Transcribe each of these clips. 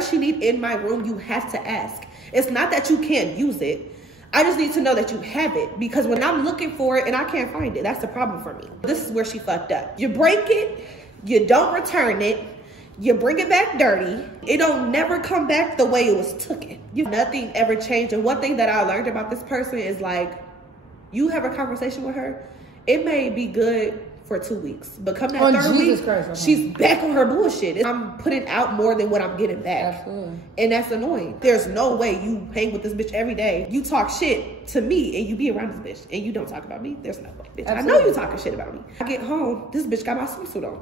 whatever she need in my room, you have to ask. It's not that you can't use it. I just need to know that you have it, because when I'm looking for it and I can't find it, that's the problem for me. This is where she fucked up. You break it, you don't return it, you bring it back dirty. It don't never come back the way it was taken. Nothing ever changed. And one thing that I learned about this person is like, you have a conversation with her, it may be good for 2 weeks, but come that third week, she's back on her bullshit. I'm putting out more than what I'm getting back. Absolutely. And that's annoying. There's no way you hang with this bitch every day. You talk shit to me and you be around this bitch and you don't talk about me. There's no way, bitch. Absolutely. I know you talking shit about me. I get home, this bitch got my swimsuit on.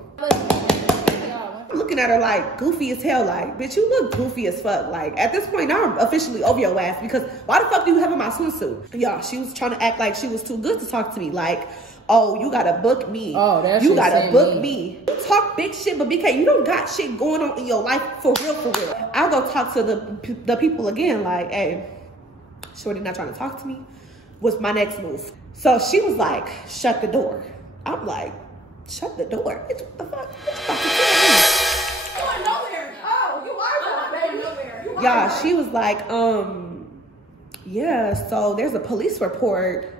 I'm looking at her like goofy as hell, like, bitch, you look goofy as fuck. Like, at this point, now I'm officially over your ass, because why the fuck do you have on my swimsuit? Y'all, she was trying to act like she was too good to talk to me. Like, oh, you gotta book me. Oh, that's you gotta book me. You talk big shit, but BK, you don't got shit going on in your life for real, for real. I'll go talk to the people again, like, hey, shorty not trying to talk to me. What's my next move? So she was like, shut the door. I'm like, shut the door? Bitch, what the fuck? Bitch, you going nowhere. Oh, you are going nowhere. Y'all, she was like, yeah, so there's a police report.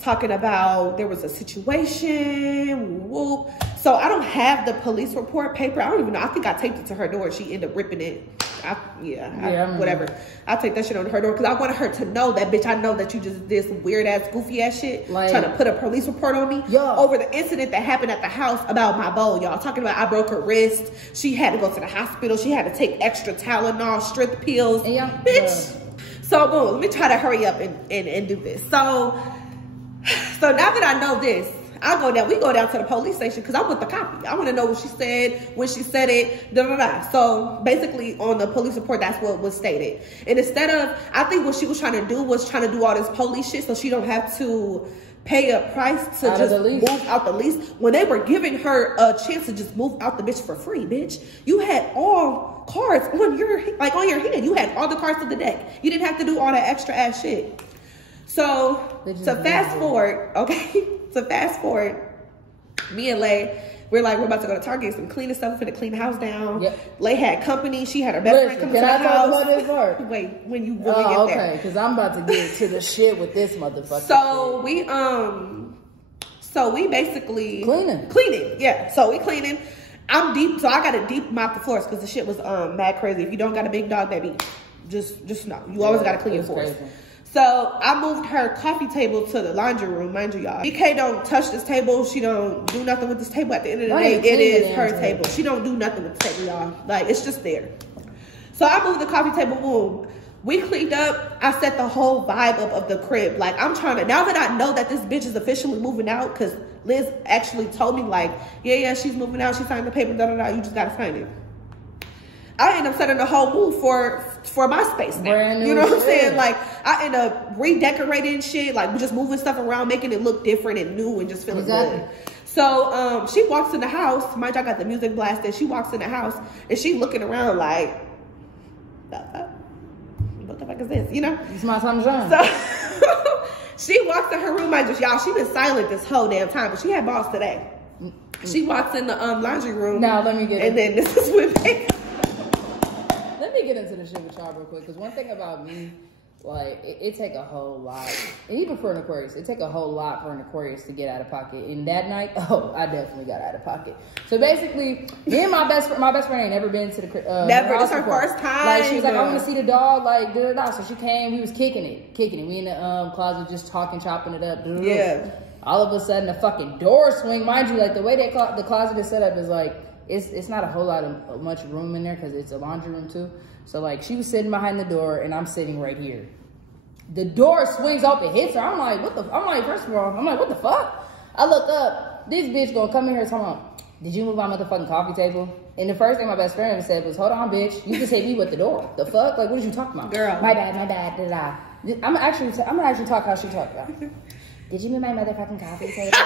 Talking about there was a situation, whoop. So I don't have the police report paper. I don't even know. I think I taped it to her door. She ended up ripping it. Whatever. I'll take that shit on her door, because I wanted her to know that, bitch, I know that you just did some weird ass, goofy ass shit, like, trying to put a police report on me over the incident that happened at the house about my bowl, y'all. Talking about I broke her wrist. She had to go to the hospital. She had to take extra Tylenol, strength pills. Bitch. So boom, let me try to hurry up and do this. So now that I know this, we go down to the police station, because I want the copy. I want to know what she said, when she said it, da da da. So basically on the police report, that's what was stated. And instead of, I think what she was trying to do was trying to do all this police shit so she don't have to pay a price to just move out the lease, when they were giving her a chance to just move out the bitch for free, bitch. You had all cards on your hand. You had all the cards to the deck. You didn't have to do all that extra ass shit. So to fast forward, me and Lay, we're about to go to Target, get some cleaning stuff for the clean the house down. Lay had company. She had her best friend come to the house. Can I talk about this part? Wait, when you get there. Okay, because I'm about to get to the shit with this motherfucker. So we basically cleaning. Yeah. So we cleaning. I'm deep, so I gotta deep mop the floors because the shit was mad crazy. If you don't got a big dog, baby, just know you always gotta clean your floors. So I moved her coffee table to the laundry room, mind you, y'all. BK don't touch this table. She don't do nothing with this table. At the end of the day, it is her table. She don't do nothing with the table, y'all. Like, it's just there. So I moved the coffee table, boom. We cleaned up. I set the whole vibe up of the crib. Like, I'm trying to, now that I know that this bitch is officially moving out, because Liz actually told me, like, yeah, she's moving out. She signed the paper, da-da-da. You just got to sign it. I end up setting the whole move for my space now. You know what I'm saying? Like, I end up redecorating shit, like just moving stuff around, making it look different and new and just feeling good. So she walks in the house. Mind you, I got the music blasted. She walks in the house and she looking around like, what the fuck is this? You know? It's my time to shine. So she walks in her room, mind you, y'all. She been silent this whole damn time, but she had balls today. She walks in the laundry room. Now let me get and then this is when let me get into the shit with y'all real quick, because one thing about me, like, it take a whole lot, and even for an Aquarius, it take a whole lot for an Aquarius to get out of pocket. And that night, I definitely got out of pocket. So basically, me and my best friend ain't never been to the never. This her first time. Like, she was like, I want to see the dog, like, da da da. So she came, we was kicking it. We in the closet just talking, chopping it up. Yeah. All of a sudden, the fucking door swing, mind you, like the way the closet is set up is like, it's not a whole lot of much room in there because it's a laundry room too. So like, she was sitting behind the door and I'm sitting right here. The door swings open, hits her. I'm like, first of all, what the fuck? I look up, this bitch gonna come in here talking about, did you move my motherfucking coffee table? And the first thing my best friend said was, hold on, bitch, you just hit me with the door. The fuck? Like, what did you talking about? Girl. My bad, da da. I'm gonna actually talk how she talked about. Did you move my motherfucking coffee table?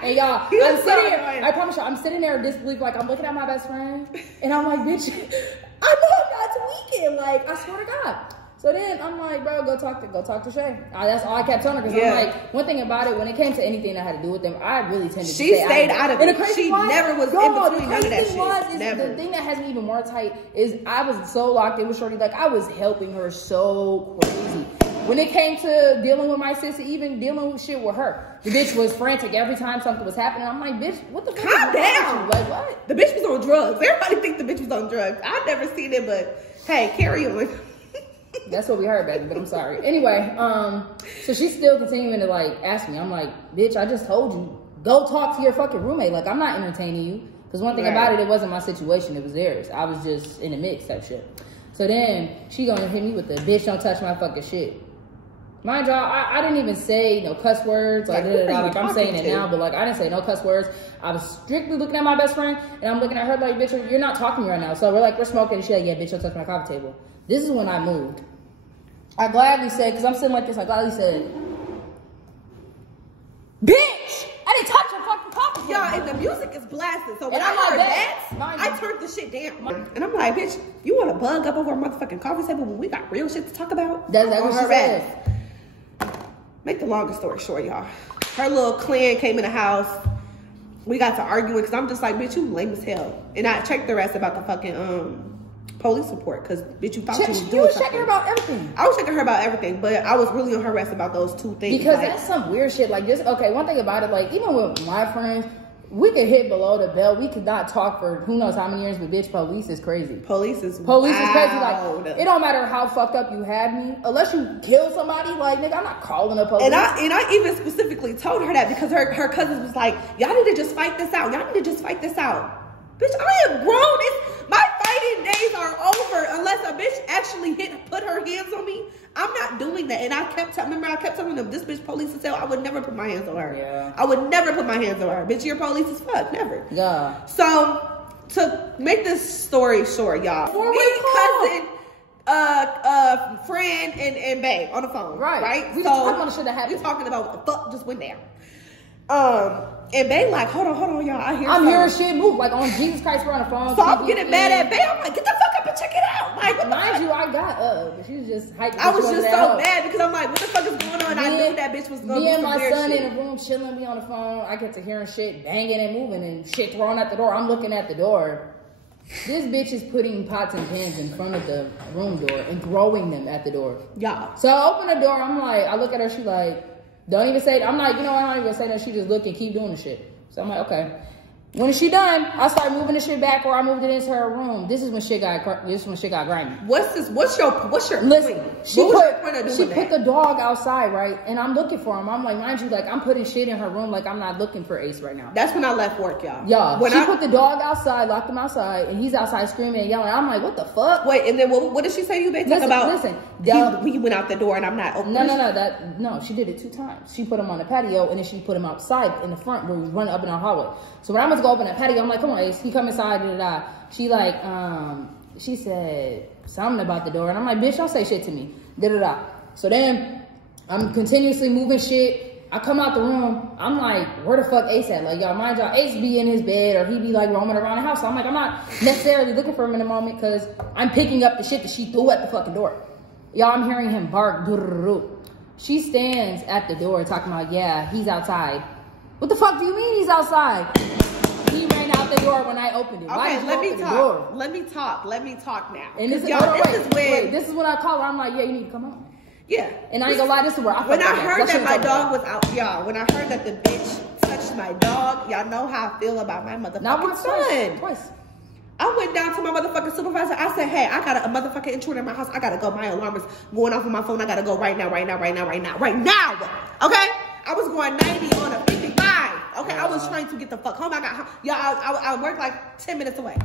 Hey y'all, I'm sitting here, I promise you, I'm sitting there in disbelief, like I'm looking at my best friend, and I'm like, bitch, I know I'm not tweaking, like, I swear to God. So then I'm like, bro, go talk to Shay. That's all I kept telling her, because I'm like, one thing about it, when it came to anything that had to do with them, I really tended to stay out of it. She never was in between none of that shit. The thing that has me even more tight is I was so locked in with Shorty, like I was helping her so crazy. When it came to dealing with my sister, even dealing with shit with her, the bitch was frantic every time something was happening. I'm like, bitch, what the fuck? Calm down. Like, what? The bitch was on drugs. Everybody thinks the bitch was on drugs. I've never seen it, but hey, carry on. That's what we heard, baby, but I'm sorry. Anyway, so she's still continuing to like ask me. I'm like, bitch, I just told you, go talk to your fucking roommate. Like, I'm not entertaining you. Because one thing about it wasn't my situation, it was theirs. I was just in the mix type shit. So then she gonna hit me with the bitch, don't touch my fucking shit. Mind y'all, I didn't even say no cuss words. Like I'm saying it now, but like I didn't say no cuss words. I was strictly looking at my best friend, and I'm looking at her like, bitch, you're not talking right now. So we're smoking, and she's like, yeah, bitch, don't touch my coffee table. This is when I moved. I gladly said, because I'm sitting like this, I gladly said, bitch, I didn't touch your fucking coffee table. Y'all, and the music is blasting. So when I heard that, I turned the shit down. And I'm like, bitch, you want to bug up over a motherfucking coffee table when we got real shit to talk about? That's what she said. Make the longest story short, y'all. Her little clan came in the house. We got to arguing because I'm just like, bitch, you lame as hell. And I checked her ass about the fucking police report because, bitch, you thought she was doing something. You was checking her about everything. I was checking her about everything, but I was really on her ass about those two things. Because that's some weird shit. Like, just, okay, one thing about it, like, even with my friends, we could hit below the belt. We could not talk for who knows how many years, but bitch, police is crazy. Police is crazy. Like, it don't matter how fucked up you had me, unless you kill somebody. Like, nigga, I'm not calling the police. And I even specifically told her that because her cousin was like, y'all need to just fight this out. Y'all need to just fight this out. Bitch, I am grown. My fighting days are over unless a bitch actually put her hands on me. I'm not doing that. And I kept telling them, this bitch police as hell. I would never put my hands on her. Yeah. I would never put my hands on her. Bitch, you're police as fuck. Never. Yeah. So, to make this story short, y'all. Me, cousin, friend, and babe on the phone. Right? We talking about the shit that happened. We talking about what the fuck just went down. And Bae like, hold on, y'all. I'm hearing shit move. Like, on Jesus Christ, we're on the phone. So I'm getting mad at Bae. I'm like, get the fuck up and check it out. Like, what mind you, I got up, but she was just hyped. I was just so mad because I'm like, what the fuck is going on? I knew that bitch was going to do some weird shit. Me and my son in the room chilling, me on the phone. I get to hearing shit banging and moving and shit thrown at the door. I'm looking at the door. This bitch is putting pots and pans in front of the room door and throwing them at the door. Yeah. So I open the door. I'm like, I look at her. She like, don't even say. I'm like, you know what? I'm not even say that. She just look and keep doing the shit. So I'm like, okay. When she done, I start moving the shit back, or I moved it into her room. This is when shit got grimy. What's your listen? She put the dog outside, right? And I'm looking for him. I'm like, mind you, like I'm putting shit in her room, like I'm not looking for Ace right now. That's when I left work, y'all. Yeah, when she put the dog outside, locked him outside, and he's outside screaming and yelling. I'm like, what the fuck? Wait, and then what did she say? You talk about? Listen, he went out the door, and I'm not opening. No. She did it 2 times. She put him on the patio, and then she put him outside in the front where we was running up in our hallway. So when I went to go open that patio, I'm like, come on, Ace. He come inside, She like, she said something about the door. And I'm like, bitch, don't say shit to me. So then I'm continuously moving shit. I come out the room. I'm like, where the fuck Ace at? Like, y'all, mind y'all, Ace be in his bed or he be like roaming around the house. So I'm like, I'm not necessarily looking for him in a moment because I'm picking up the shit that she threw at the fucking door. Y'all, I'm hearing him bark. She stands at the door talking about, yeah, he's outside. What the fuck do you mean he's outside? He ran out the door when I opened it. Okay, let me talk. Let me talk now. And this is when I call her. I'm like, yeah, you need to come on. Yeah. And I ain't gonna lie, this is where when I heard that my dog was out, y'all, when I heard that the bitch touched my dog, y'all know how I feel about my motherfucking son. Twice. I went down to my motherfucking supervisor. I said, hey, I got a motherfucking intruder in my house. I gotta go. My alarm is going off on my phone. I gotta go right now. Okay? I was going 90 on a 55. Okay, I was trying to get the fuck home. I got home. Y'all, I worked like 10 minutes away.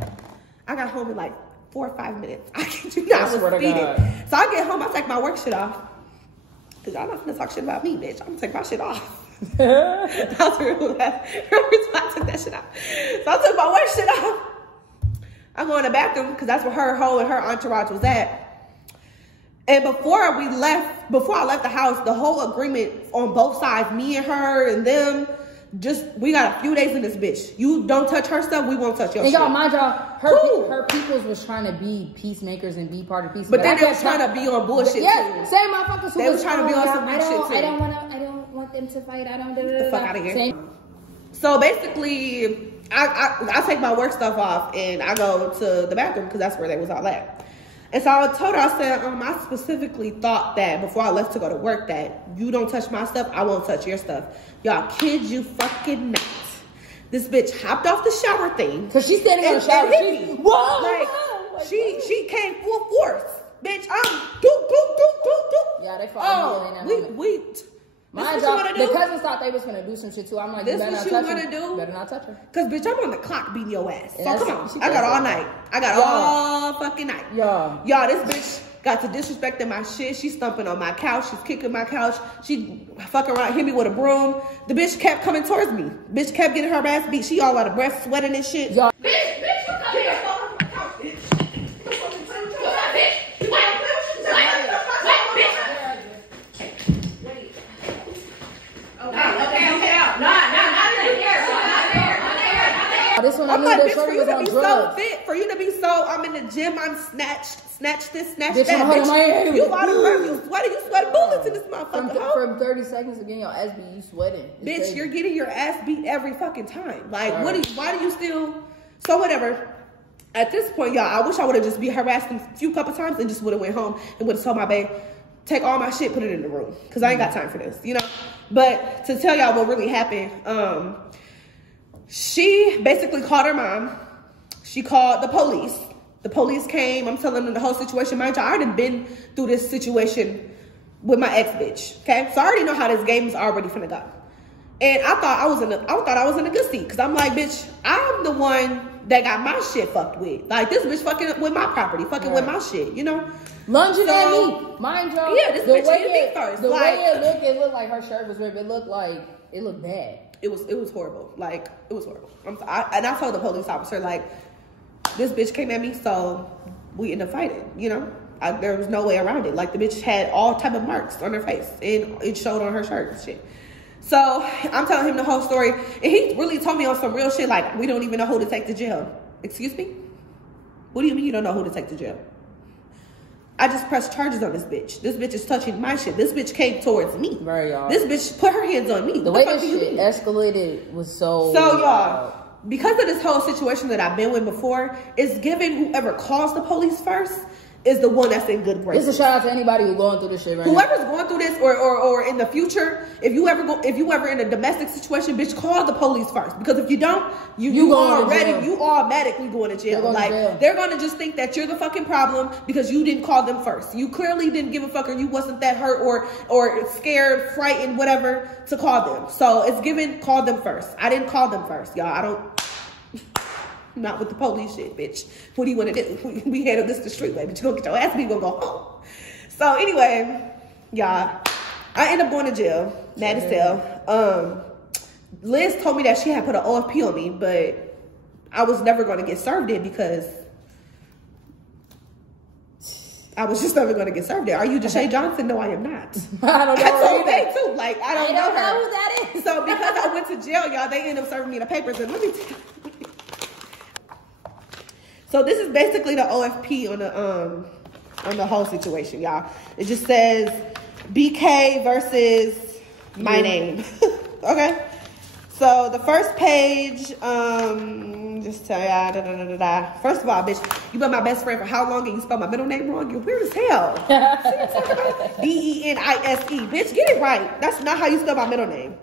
I got home in like 4 or 5 minutes. I kid you not. I was speeding. So I get home. I take my work shit off. Because y'all not gonna talk shit about me, bitch. I'm gonna take my shit off. That's real. I took that shit off. So I took my work shit off. I go in the bathroom because that's where her hoe and her entourage was at. And before I left the house, the whole agreement on both sides, me and her and them, we got a few days in this bitch. You don't touch her stuff, we won't touch your shit. And y'all, mind y'all, her peoples was trying to be peacemakers and be part of peace. But then they was trying to be on bullshit too. Same motherfuckers who they was trying to be on some weak shit too. I don't want them to fight. I don't. Get the fuck out of here. So basically, I take my work stuff off and I go to the bathroom because that's where they was all at. And so I told her, I said, I specifically thought that before I left to go to work that you don't touch my stuff, I won't touch your stuff. Y'all, kid you fucking not. This bitch hopped off the shower thing. Cause she's standing on the shower. She came full force. Bitch, I'm do. Yeah, they fought me. My job, the cousins thought they was gonna do some shit too. I'm like, this is what you wanna do? Better not touch her. Cause bitch, I'm on the clock beating your ass. So come on, I got all night. I got all fucking night. Y'all, this bitch got to disrespecting my shit. She's stomping on my couch. She's kicking my couch. She fucking around, hit me with a broom. The bitch kept coming towards me. Bitch kept getting her ass beat. She all out of breath, sweating and shit. Y'all, bitch, you come here. This one I knew that Shorty was on drugs. So fit, for you to be so, I'm in the gym, I'm snatch this, snatch bitch, that. Bitch, you out of breath, you sweating bullets in this motherfucker. From 30 seconds of getting your ass beat, you sweating. Bitch, crazy. You're getting your ass beat every fucking time. Like, why do you still, so whatever. At this point, y'all, I wish I would have just been harassed a few couple times and just would have went home and would have told my babe, take all my shit, put it in the room. Cause I ain't got time for this, you know? But to tell y'all what really happened, she basically called her mom. She called the police. The police came. I'm telling them the whole situation. Mind you, I already been through this situation with my ex-bitch. Okay? So I already know how this game is already finna go. And I thought I was in a good seat. Cause I'm like, bitch, I'm the one that got my shit fucked with. Like, this bitch fucking with my property, fucking with my shit, you know? Lunging at me. Mind you, yeah, this bitch hit me first. The way it looked like her shirt was ripped. It looked bad. It was horrible. Like, it was horrible. And I told the police officer, like, this bitch came at me, so we ended up fighting, you know? There was no way around it. Like, the bitch had all type of marks on her face, and it showed on her shirt and shit. So, I'm telling him the whole story, and he really told me on some real shit, like, we don't even know who to take to jail. Excuse me? What do you mean you don't know who to take to jail? I just pressed charges on this bitch. This bitch is touching my shit. This bitch came towards me. Right, y'all. This bitch put her hands on me. The way this shit escalated was so y'all, because of this whole situation that I've been with before, it's giving whoever calls the police first is the one that's in good graces. This is a shout out to anybody who's going through this shit right Whoever's now. going through this or in the future, if you ever in a domestic situation, bitch, call the police first. Because if you don't, you automatically going to jail. Like, they're gonna just think that you're the fucking problem because you didn't call them first. You clearly didn't give a fuck, or you wasn't that hurt or scared, frightened, whatever, to call them. So it's given, call them first. I didn't call them first, y'all. Not with the police shit, bitch. What do you want to do? We handle this the street way, but you gonna get your ass beat, you gonna go home. So anyway, y'all, I ended up going to jail, mad as hell. Liz told me that she had put an OFP on me, but I was never gonna get served it because I was just never gonna get served it. Are you Deshae Johnson? No, I am not. I don't know. I told Faye too. Like, I don't know her. Who that is. So because I went to jail, y'all, they ended up serving me the papers, and let me tell you. So this is basically the OFP on the whole situation, y'all. It just says BK versus my name. Okay. So the first page, just tell y'all, First of all, bitch, you been my best friend for how long and you spelled my middle name wrong? You're weird as hell. See what I'm talking about? D-E-N-I-S-E. Bitch, get it right. That's not how you spell my middle name.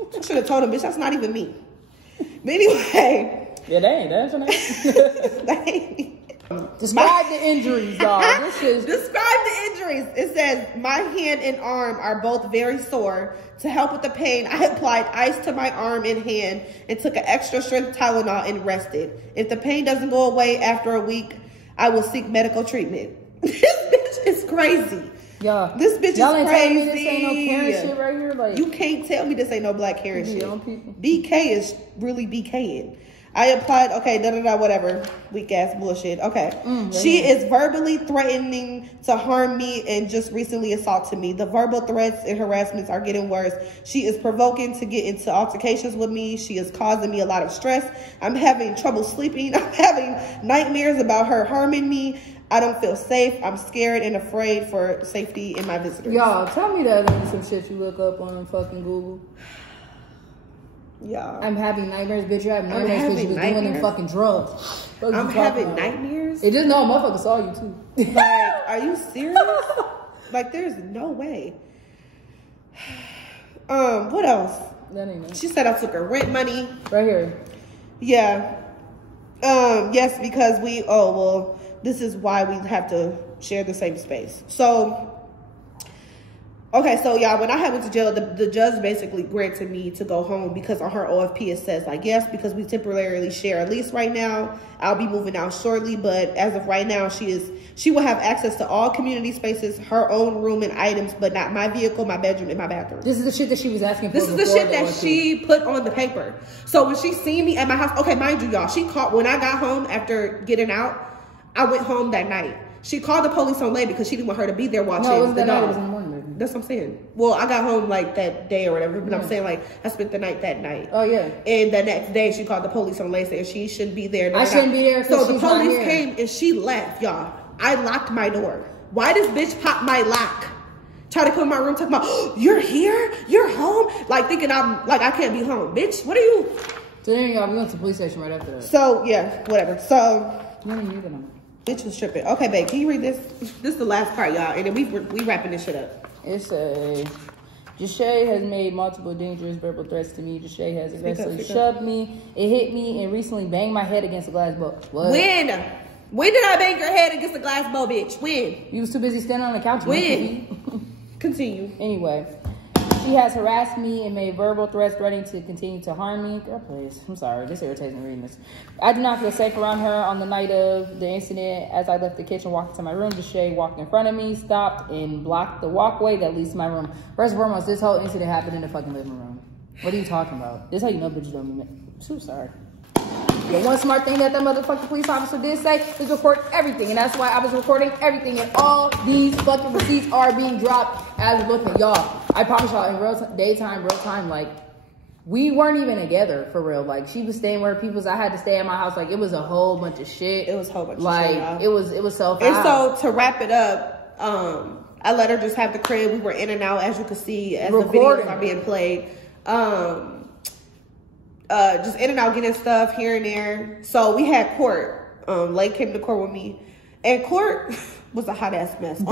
I should have told him, bitch, that's not even me. But anyway. Yeah, that's your name. Describe the injuries, y'all. Describe the injuries. It says, my hand and arm are both very sore. To help with the pain, I applied ice to my arm and hand and took an extra strength Tylenol and rested. If the pain doesn't go away after a week, I will seek medical treatment. This bitch is crazy. Yeah. This bitch is crazy. This ain't no Karen shit right here. Like, you can't tell me this ain't no black Karen shit. BK is really BKing. I applied, okay, whatever. Weak ass bullshit. Okay. She is verbally threatening to harm me and just recently assaulted me. The verbal threats and harassments are getting worse. She is provoking to get into altercations with me. She is causing me a lot of stress. I'm having trouble sleeping. I'm having nightmares about her harming me. I don't feel safe. I'm scared and afraid for safety in my visitors. Y'all, tell me that ain't some shit you look up on fucking Google. Yeah. I'm having nightmares, bitch. You have nightmares because you was doing them fucking drugs. I'm having nightmares? It just no, motherfucker saw you too. Like, are you serious? Like, there's no way. What else? That ain't it. She said I took her rent money. Right here. Yeah. Yes, because this is why we have to share the same space. So, okay, so y'all, when I went to jail, the judge basically granted me to go home because on her OFP it says like, yes, because we temporarily share a lease right now. I'll be moving out shortly, but as of right now, she will have access to all community spaces, her own room and items, but not my vehicle, my bedroom, and my bathroom. This is the shit that she was asking for. This is the shit that she put on the paper. So when she seen me at my house, okay, mind you, y'all, she called when I got home after getting out. I went home that night. She called the police on late because she didn't want her to be there watching the dog. It was in the morning, baby. That's what I'm saying. Well, I got home like that day or whatever, but I'm saying like I spent the night that night. Oh yeah. And the next day she called the police on late saying she shouldn't be there. I shouldn't be there. So the police came and she left, y'all. I locked my door. Why this bitch pop my lock? Try to come in my room talking about, oh, you're here? You're home? Like thinking I'm like I can't be home. Bitch, what are you? So there you go. We went to the police station right after that. So yeah, whatever. So you don't need them. Bitch was tripping. Okay, babe, can you read this? This is the last part, y'all, and then we wrapping this shit up. It says, Jashay has made multiple dangerous verbal threats to me. Jashay has aggressively shoved me. It hit me and recently banged my head against a glass bowl. What? When? When did I bang your head against a glass bowl, bitch? When? You was too busy standing on the couch. When? Continue. Anyway. She has harassed me and made verbal threats threatening to continue to harm me. Girl, please. I'm sorry. This irritates me reading this. I do not feel safe around her on the night of the incident. As I left the kitchen, walked into my room, Jashay walked in front of me, stopped, and blocked the walkway that leads to my room. First and foremost, this whole incident happened in the fucking living room. What are you talking about? This is how you know bitches don't be I'm so sorry. The one smart thing that motherfucking police officer did say is record everything. And that's why I was recording everything. And all these fucking receipts are being dropped as we're looking. Y'all, I promise y'all, in real time, like, we weren't even together for real. Like, she was staying where people's, I had to stay at my house. Like, it was a whole bunch of shit. It was a whole bunch of shit. Like, it was so foul. And so, to wrap it up, I let her just have the crib. We were in and out, as you can see, as the videos are being played. Just in and out getting stuff here and there. So we had court. Lake came to court with me. And court was a hot ass mess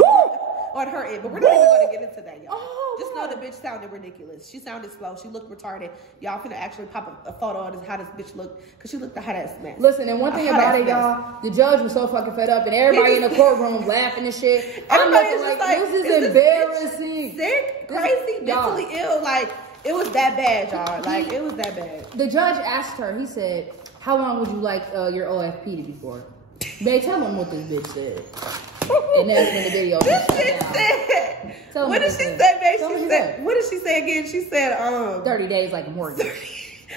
on her end. But we're not even going to get into that, y'all. Just know the bitch sounded ridiculous. She sounded slow. She looked retarded. Y'all finna actually pop a photo of how this bitch looked. Because she looked a hot ass mess. Listen, and one thing about it, y'all, the judge was so fucking fed up. And everybody in the courtroom laughing and shit. I'm looking like, this is embarrassing. Sick, crazy, mentally ill. Like, it was that bad, y'all. Like, it was that bad. The judge asked her, he said, how long would you like your OFP to be for? Babe, tell him what this bitch said. And that's when the video this bitch said. What did she say, babe? She said, what did she say again? She said, 30 days like a mortgage.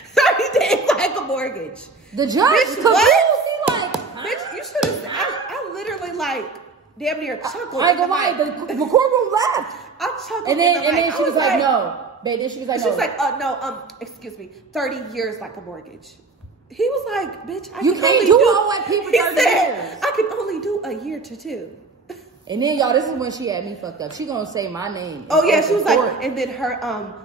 30 days like a mortgage. The judge bitch, what? Like, bitch, you should have, I literally like, damn near chuckled. I ain't gonna lie, the courtroom laughed. I chuckled. And then she was like, no. Babe, then she was like, no. She was like, no, excuse me, 30 years like a mortgage. He was like, bitch, you can't do OFP for 30 years. I can only do a year to two. And then, y'all, this is when she had me fucked up. She gonna say my name. Oh, yeah, she was like, and then her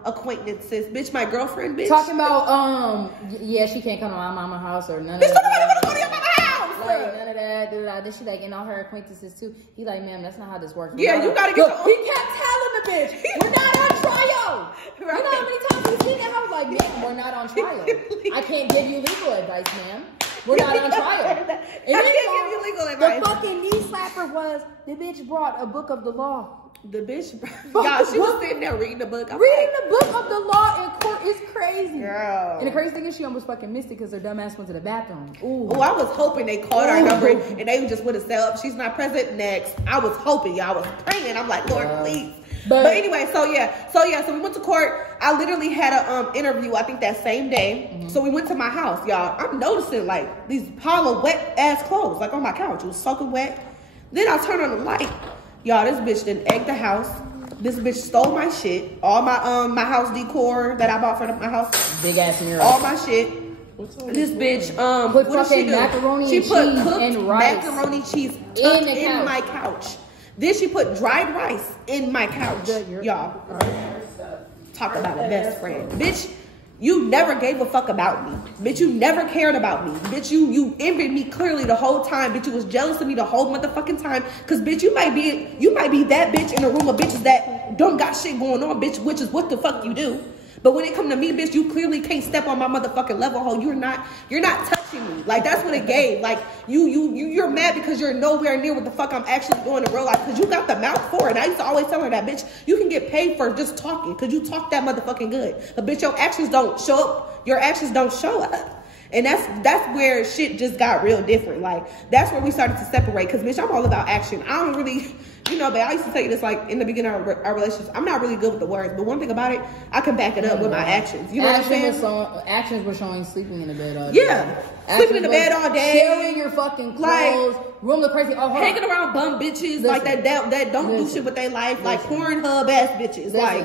acquaintances, bitch, my girlfriend, bitch. Talking about, yeah, she can't come to my mama's house or none of that. Bitch, none of that. Then she like, and all her acquaintances too. He like, ma'am, that's not how this works. Yeah, you gotta get He kept telling the bitch, we're not on trial. Right. You know how many times we've seen that? I was like, ma'am, we're not on trial. I can't give you legal advice, ma'am. We're not on trial. And I can't give you legal advice. The fucking knee slapper was, the bitch brought a book of the law. The bitch, y'all, she was sitting there reading the book. Reading the book of the law in court is crazy. Girl. And the crazy thing is she almost fucking missed it because her dumb ass went to the bathroom. Ooh. Oh, I was hoping they called our number and they just would have said, up, she's not present, next. I was hoping, y'all. I was praying. I'm like, Lord, please. But anyway, so we went to court. I literally had a interview, I think that same day. So we went to my house, y'all. I'm noticing like these pile of wet ass clothes like on my couch. It was soaking wet. Then I turned on the light. Y'all, this bitch didn't egg the house. This bitch stole my shit. All my my house decor that I bought for my house. Big ass mural. All my shit. This bitch put what did she do? Macaroni She and put cheese cooked and rice macaroni cheese in my couch. Then she put dried rice in my couch. Y'all. Talk about a best friend. Bitch, you never gave a fuck about me. Bitch, you never cared about me. Bitch, you envied me clearly the whole time. Bitch, you was jealous of me the whole motherfucking time. Cause bitch, you might be that bitch in a room of bitches that don't got shit going on, bitch, which is what the fuck you do. But when it come to me, bitch, you clearly can't step on my motherfucking level, ho. You're not touching me. Like, that's what it gave. Like, you're mad because you're nowhere near what the fuck I'm actually doing in real life. Because you got the mouth for it. I used to always tell her that, bitch, you can get paid for just talking. Because you talk that motherfucking good. But, bitch, your actions don't show up. Your actions don't show up. And that's where shit just got real different. Like, that's where we started to separate. Because, bitch, I'm all about action. I don't really, you know, but I used to tell you this, like, in the beginning of our relationship, I'm not really good with the words. But one thing about it, I can back it up with my actions. You know what I'm saying? Actions were showing sleeping in the bed all day. Yeah. Sleeping in the bed all day. Sharing your fucking clothes. Like, room look crazy. Oh, hanging around bum bitches. Listen, like, that don't do shit with their life. Like, Pornhub ass bitches. Like,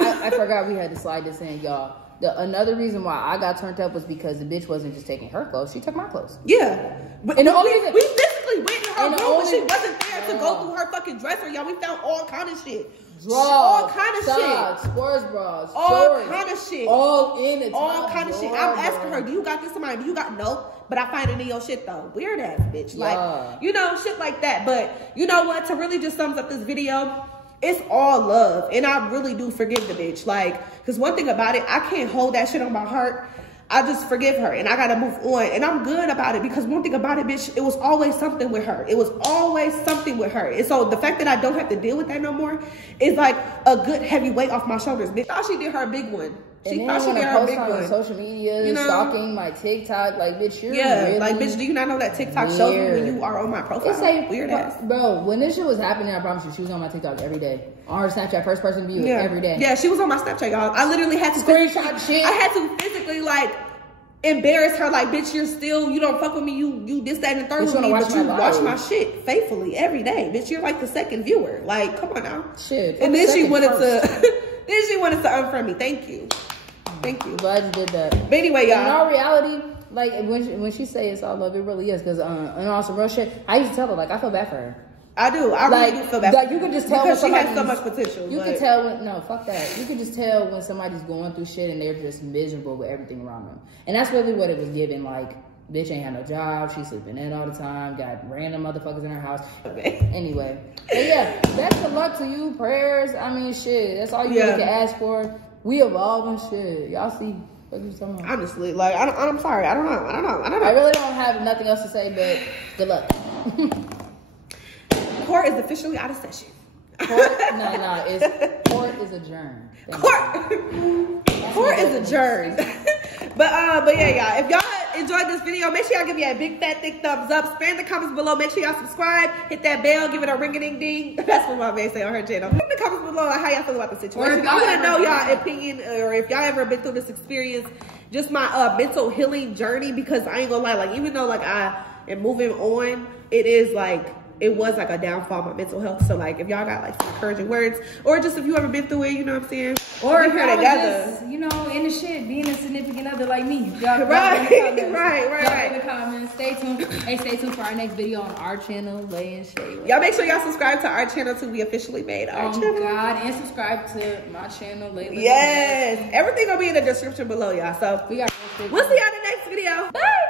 I forgot we had to slide this in, y'all. Another reason why I got turned up was because the bitch wasn't just taking her clothes; she took my clothes. Yeah, but and the only reason we physically went in her room, but she wasn't there to go through her fucking dresser, y'all. We found all kind of shit, all kind of shit, sports bras, all kind of shit, all in it, all kind of shit. I'm asking her, do you got this in mind? Do you got no? But I find it in your shit though. Weird ass bitch, like you know, shit like that. But you know what? To really just sums up this video. It's all love, and I really do forgive the bitch. Like, because one thing about it, I can't hold that shit on my heart. I just forgive her, and I gotta move on. And I'm good about it, because one thing about it, bitch, it was always something with her. It was always something with her. And so the fact that I don't have to deal with that no more is like a good heavy weight off my shoulders. Bitch, thought she did her big one. She thought she did her big one. Social media, you know, stalking my TikTok, like, bitch, you're really like, bitch, do you not know that TikTok shows me when you are on my profile? It's like, weird ass. Bro, when this shit was happening, I promise you, she was on my TikTok every day. On her Snapchat, first person view every day. Yeah, she was on my Snapchat, y'all. I literally had to screenshot shit. I had to physically, like, embarrass her, like, bitch, you don't fuck with me, you this, that, and the third with me, but you watch my shit faithfully every day. Bitch, you're like the second viewer. Like, come on now. Shit. And then she wanted to unfriend me. Thank you. Thank you. Glad you did that. But anyway, y'all. In all reality, like, when she say it's all love, it really is. Because and on some real shit, I used to tell her, like, I feel bad for her. I do. I really do feel bad for her. Like, you can just tell because she has so much potential. You can tell when, no, fuck that. You can just tell when somebody's going through shit and they're just miserable with everything around them. And that's really what it was giving. Like, bitch ain't had no job. She's sleeping in all the time. Got random motherfuckers in her house. Anyway. But yeah, best of luck to you. Prayers. I mean, shit. That's all you really can ask for. We evolving shit. Y'all see. Honestly, like, I'm sorry. I don't know. I really don't have nothing else to say, but good luck. Court is officially out of session. Court is adjourned. Court is adjourned. But yeah, y'all. If y'all enjoyed this video, make sure y'all give me a big fat thick thumbs up. Spam the comments below. Make sure y'all subscribe. Hit that bell. Give it a ring-a-ding-ding. That's what my man say on her channel. Leave in the comments below how y'all feel about the situation. I want to know y'all opinion, or if y'all ever been through this experience, just my mental healing journey. Because I ain't gonna lie, like, even though like I am moving on, it was like a downfall of my mental health. So like, if y'all got like some encouraging words, or just if you ever been through it, you know what I'm saying? Or if y'all just, you know, in the shit, being a significant other like me. Y'all right. in the comments. Stay tuned. Hey, stay tuned for our next video on our channel, Lay and Shade. Y'all make sure y'all subscribe to our channel too. We officially made our channel. Oh God, and subscribe to my channel, Lay. Yes. Everything gonna be in the description below, y'all. So we'll see y'all in the next video. Bye.